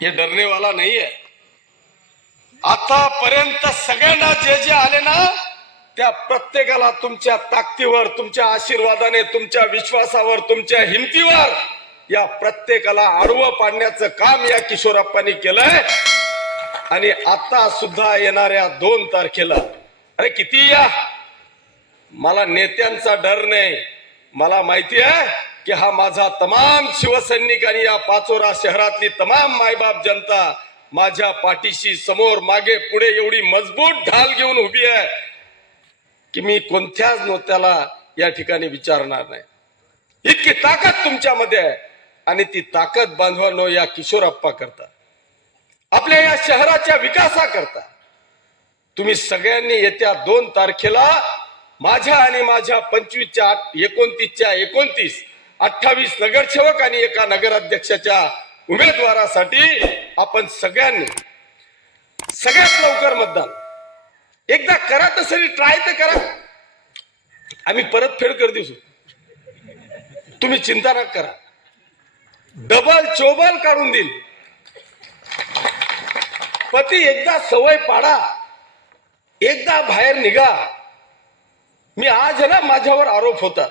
ये डरने वाला नहीं है। आतापर्यंत सगळ्यांना जे जे आले ना त्या प्रत्येकाला तुमच्या ताकदीवर, तुमच्या आशीर्वादाने, तुमच्या विश्वासावर, तुमच्या हिमतीवर या प्रत्येकाला आडवं पाडण्याचं काम या किशोरप्पांनी केलंय। आणि आता सुद्धा येणाऱ्या 2 तारखेला अरे किती या, मला नेत्यांचा डर नाही। मला माहिती आहे की हा माझा तमाम शिवसैनिक आणि या पाचोरा शहरातली तमाम मायबाप जनता माझ्या पाठीशी समोर मागे पुढे एवढी मजबूत ढाल घेऊन उभी आहे की मी कोणत्याच नोत्याला या ठिकाणी विचारणार नाही। इतकी ताकद तुमच्यामध्ये आहे आणि ती ताकद बांधवांनो या किशोरप्पा करता, आपल्या या शहराच्या विकासाकरता तुम्ही सगळ्यांनी येत्या 2 तारखेला माझ्या आणि माझ्या 25च्या 29च्या 29 28 नगरसेवक आणि एका नगराध्यक्षाच्या उमेदवारासाठी आपण सगळ्यांनी सगळ्यात लवकर मतदान एकदा करा, तसरी ट्राय तर करा। आम्ही परतफेड कर देऊ, तुम्ही चिंता नका करा, डबल चोबल काढून देईल। पती एकदा सवय पाडा, एकदा बाहेर निघा। मी आज ना माझ्यावर आरोप होता,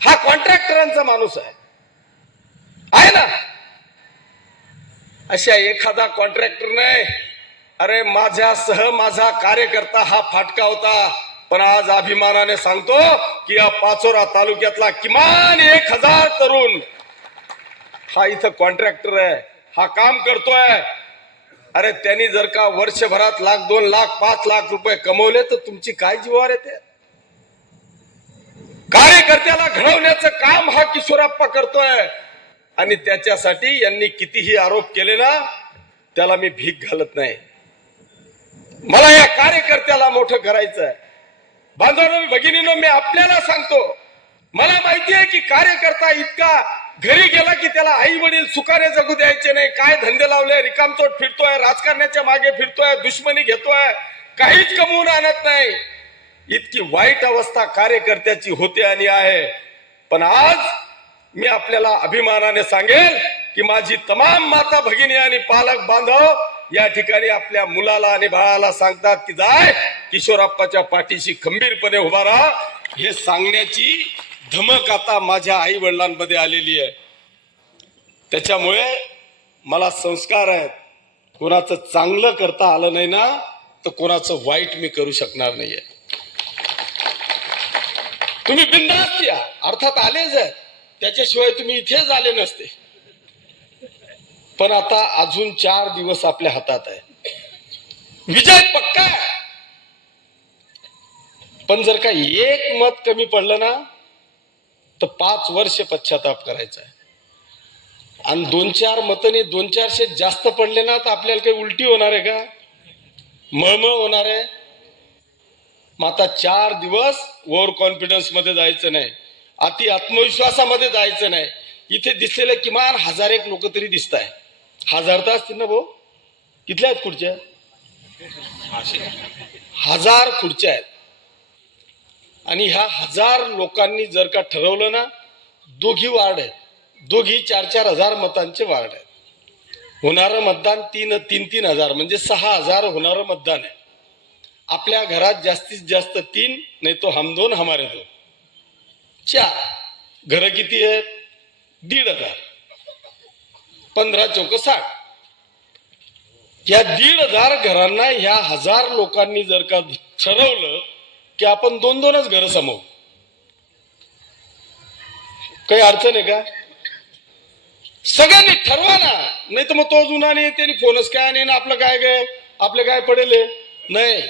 हा कॉन्ट्रॅक्टरांचा माणूस आहे ना, अशा एखादा कॉन्ट्रॅक्टर नाही। अरे माझ्यासह माझा कार्यकर्ता हा फाटका होता, पण आज अभिमानाने सांगतो की या पाचोरा तालुक्यातला किमान 1000 तरुण हा इथं कॉन्ट्रॅक्टर आहे, हा काम करतोय। अरे त्यांनी जर का वर्षभरात 1,00,000, 2,00,000, 5,00,000 रुपये कमवले तर तुमची काय जीवावर येते? कार्यकर्त्याला घडवण्याचं काम हा किशोरप्पा करतोय आणि त्याच्यासाठी यांनी कितीही आरोप केले ना त्याला मी भीक घालत नाही। मला या कार्यकर्त्याला मोठं करायचंय। बांधवांनो, भगिनींनो, मी आपल्याला सांगतो, मला माहिती आहे की कार्यकर्ता इतका घरी गेला की त्याला आई वडील सुखाने जगू द्यायचे नाही। काय धंदे लावले, रिकामचोट फिरतोय, राजकारणाच्या मागे फिरतोय, दुश्मनी घेतोय, काहीच कमवून आणत नाही। इतकी वाईट अवस्था कार्यकर्त्याची होते आणि आहे। पण आज मी आपल्याला अभिमानाने सांगेल की माझी तमाम माता भगिनी आणि पालक बांधव या ठिकाणी आपल्या मुलाला आणि बाळाला सांगतात की जाय किशोरप्पाच्या पाठीशी खंबीरपणे उभा राहा। हे सांगण्याची धमक आता माझ्या आई वडिलांमध्ये आलेली आहे। त्याच्यामुळे मला संस्कार आहेत, कोणाचं चांगलं करता आलं नाही ना तर कोणाचं वाईट मी करू शकणार नाहीये। तुम्ही बिनधास्त या, अर्थात आलेच आहे, त्याच्याशिवाय तुम्ही इथेच आले नसते। पण आता अजून 4 दिवस आपल्या हातात आहे, विजय पक्का आहे। पण जर का 1 मत कमी पडलं ना तर 5 वर्ष पश्चाताप करायचा आहे। आणि 2-4 मतांनी 2-400 जास्त पडले ना तर आपल्याला काही उलटी होणार आहे का? मळमळ होणार आहे? मग आता 4 दिवस ओव्हर कॉन्फिडन्स मध्ये जायचं नाही, अति आत्मविश्वासामध्ये जायचं नाही। इथे दिसलेले किमान 1001 लोक तरी दिसत आहे। 1000 तर असतील ना भाऊ? कितल्या आहेत खुर्च्या? 1000 खुर्च्या आहेत। आणि ह्या 1000 लोकांनी जर का ठरवलं ना, दोघी वार्ड आहेत, दोघी 4-4 हजार मतांचे वार्ड आहेत, होणारं मतदान 3-3 हजार म्हणजे 6000 होणारं मतदान आहे। आपल्या घरात जास्तीत जास्त 3, नाही तो हम 2 हमारे 2, 4 घर किती आहेत? 1,500, 15 चौक 60। या 1,500 घरांना ह्या 1000 लोकांनी जर का ठरवलं की आपण 2-2च घर समवू, काही अडचण आहे का? सगळ्यांनी ठरवा ना, नाही तर मग तो जुना नाही त्यांनी फोनच काय नाही ना आपलं काय काय आपलं काय पडेल नाही।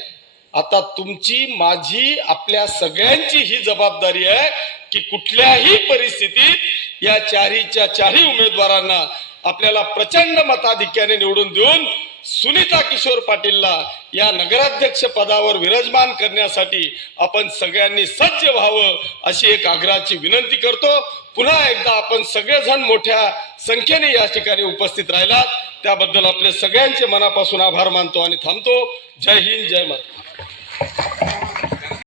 आता तुमची माझी आपल्या सगळ्यांची ही जबाबदारी आहे की कुठल्याही परिस्थितीत या 4हीच्या 4ही उमेदवारांना आपल्याला प्रचंड मताधिक्याने निवडून देऊन सुनीता किशोर पाटीलला या नगराध्यक्ष पदावर विराजमान करण्यासाठी आपण सगळ्यांनी सज्ज व्हावं अशी एक आग्रहाची विनंती करतो। पुन्हा एकदा आपण सगळेजण मोठ्या संख्येने या ठिकाणी उपस्थित राहिलात त्याबद्दल आपले सगळ्यांचे मनापासून आभार मानतो आणि थांबतो। जय हिंद, जय महाराष्ट्र।